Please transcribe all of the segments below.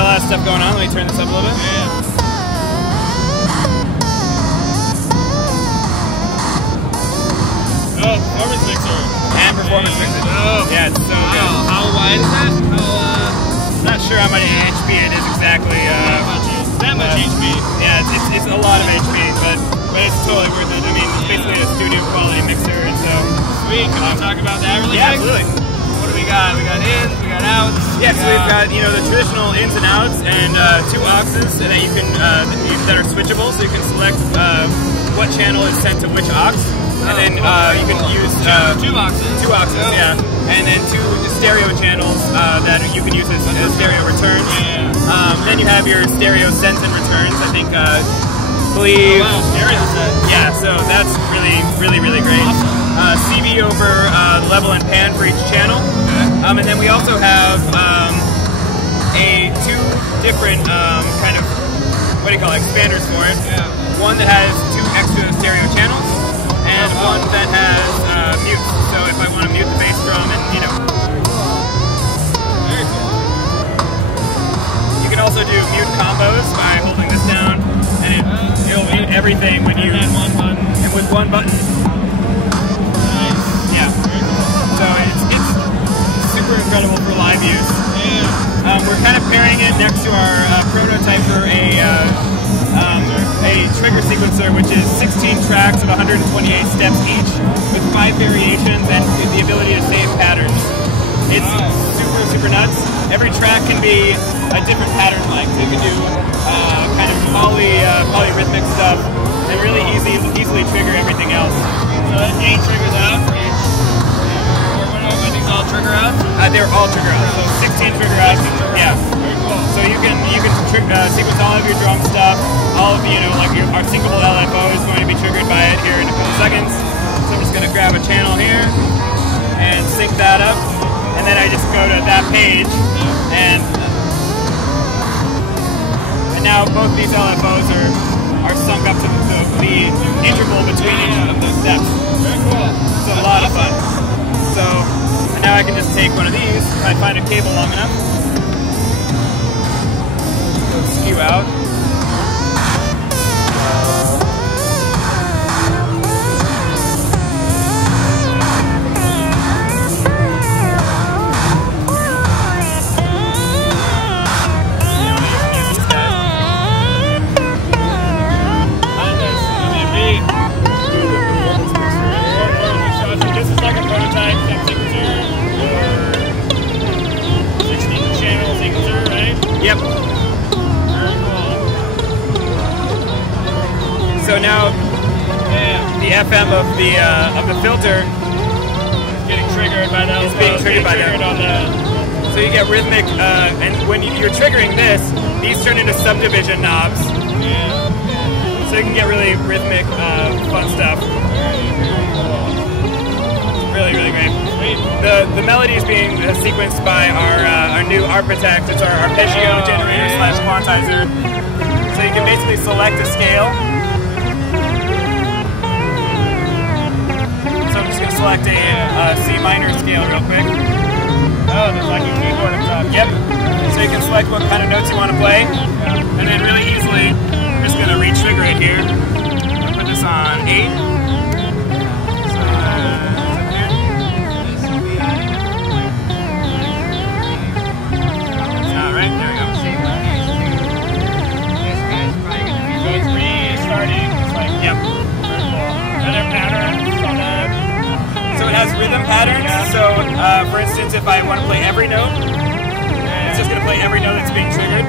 a lot of stuff going on. Let me turn this up a little bit. Yeah. Oh, performance mixer. And performance mixer. Oh. Yeah, it's so wow. good. How wide is that? I'm not sure how many HP it is exactly. That much HP. Yeah, it's a lot of HP, but it's totally worth it. I mean, it's basically a studio quality mixer, and so. Sweet. Can we talk about that really Yeah, quick? absolutely. What do we got? We got ins, we got outs. Yeah, so we've got the traditional ins and outs, and two auxes that you can that are switchable, so you can select what channel is sent to which aux, and then you can use two auxes. Two auxes, yeah, and then two stereo channels that you can use as stereo returns. Yeah. Then you have your stereo sends and returns. I think believe. Oh, wow, stereo set. Yeah, so that's really great. Awesome. CV over level and pan for each channel. Okay. And then we also have two different kind of, what do you call it, expanders for it. Yeah. One that has two extra stereo channels, and one that has mute. So if I want to mute the bass drum and, Very cool. You can also do mute combos by holding this down, and it'll mute everything when you, and one button. And with one button. Nice. Yeah. So it's super incredible for live use. Yeah. We're kind of pairing it next to our prototype for a trigger sequencer, which is 16 tracks of 128 steps each, with 5 variations and the ability to save patterns. It's super nuts. Every track can be a different pattern length. So you can do kind of polyrhythmic stuff and really easily trigger everything else. So that's 8 triggers out for each. Are these all trigger outs? They're all trigger outs. So 16 trigger outs. Yeah. Very cool. So you can sequence all of your drum stuff. All of like our syncable LFO is going to be triggered by it here in a couple seconds. So I'm just going to grab a channel here and sync that up, and then I just go to that page, and now both these LFOs are sunk up to the interval between each of the steps. Very cool. It's a lot of fun. So and now I can just take one of these if I find a cable long enough. Go skew out. Yep. Very cool. So now the FM of the filter is getting triggered by that. It's being triggered by that. So you get rhythmic, and when you're triggering this, these turn into subdivision knobs. Yeah. So you can get really rhythmic, fun stuff. Really great. The melody is being sequenced by our new architect. It's our arpeggio generator / quantizer. So you can basically select a scale. So I'm just going to select a C minor scale real quick. Oh, there's like a keyboard up top. Yep. So you can select what kind of notes you want to play, and then really easily, I'm just going to re-trigger it here. I'll put this on 8. So it has rhythm patterns. So, for instance, if I want to play every note, it's just going to play every note that's being triggered.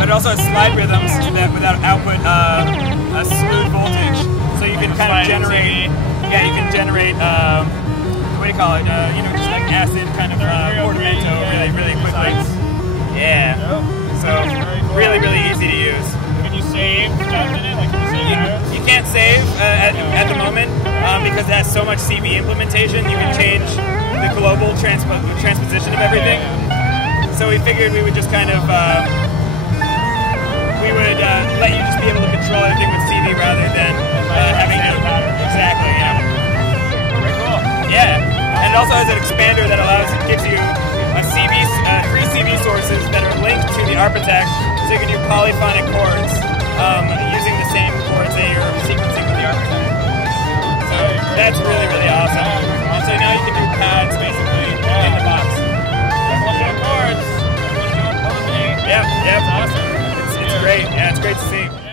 But it also has slide rhythms that without output a smooth voltage. So you can kind of generate, you can generate, what do you call it? Just like acid kind of portamento really quickly. Yeah. So really easy to use. Can you save stuff in it? Like can you save patterns? You can't save at the moment because it has so much CV implementation. You can change the global transposition of everything. So we figured we would just kind of let you just be able to control everything with CV rather than having to exactly. Yeah. Very cool. Yeah, and it also has an expander that gives you three CV sources that are linked to the Arpitect, so you can do polyphonic chords using the same chords that you're sequencing with the Arpitect. So that's really, really awesome. And so now you can do pads basically in the box. Chords. Yep. That's awesome. It's great. Yeah, it's great to see.